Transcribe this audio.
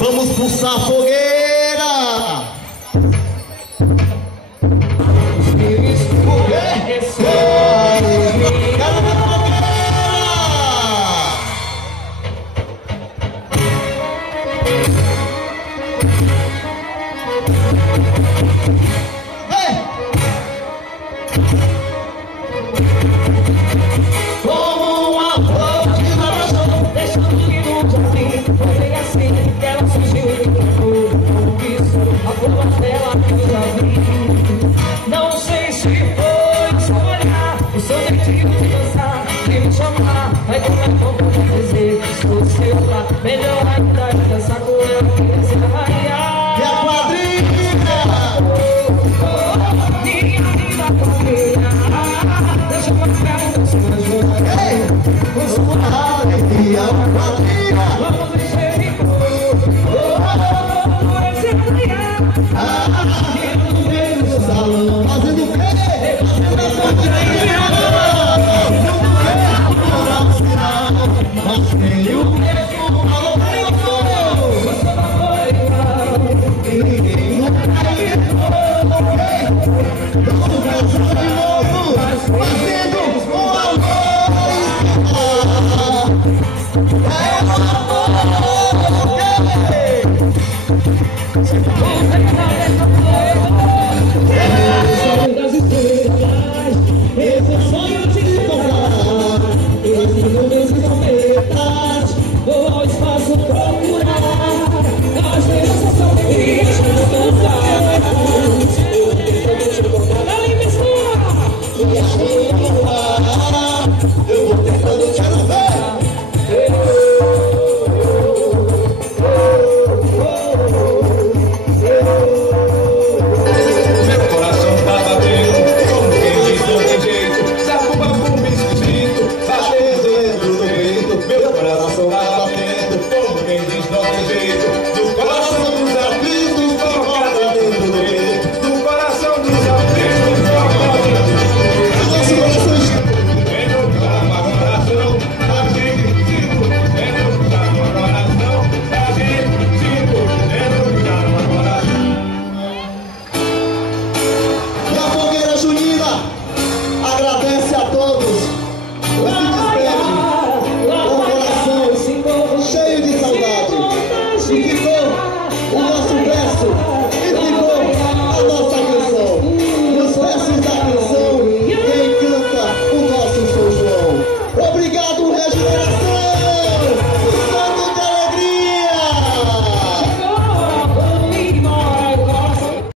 Vamos pulsar a fogueira! Quero ver a fogueira! Como uma flor que nasceu, deixando que no jardim foi assim que ela surgiu de tudo isso, a flor dela que eu já vi. Não sei se foi o seu olhar, o seu jeitinho de dançar, de me chamar, mas como é bom pra dizer que estou seu lá, melhor ainda é dançar com ela que se arranhar. E a quadrilha! Minha linda quadrilha, deixa eu mostrar o seu jogo. Com sua alegria, quadrilha, vamos encher de cor. Vai se arranhar. No meio do salão, fazendo o quê? Fazendo a quadrilha. Não quero sinal, mas tenho o mesmo valor. Você não foi igual, e ninguém nunca gritou. Vamos dançar de novo, fazendo o amor. Esse sonho de encontrar, esse nuvens e tormentas, vou ao espaço procurar. As crianças são felizes, não sabemos. Eu tentando te encontrar ali mesmo. E a gente vai, eu vou tentando te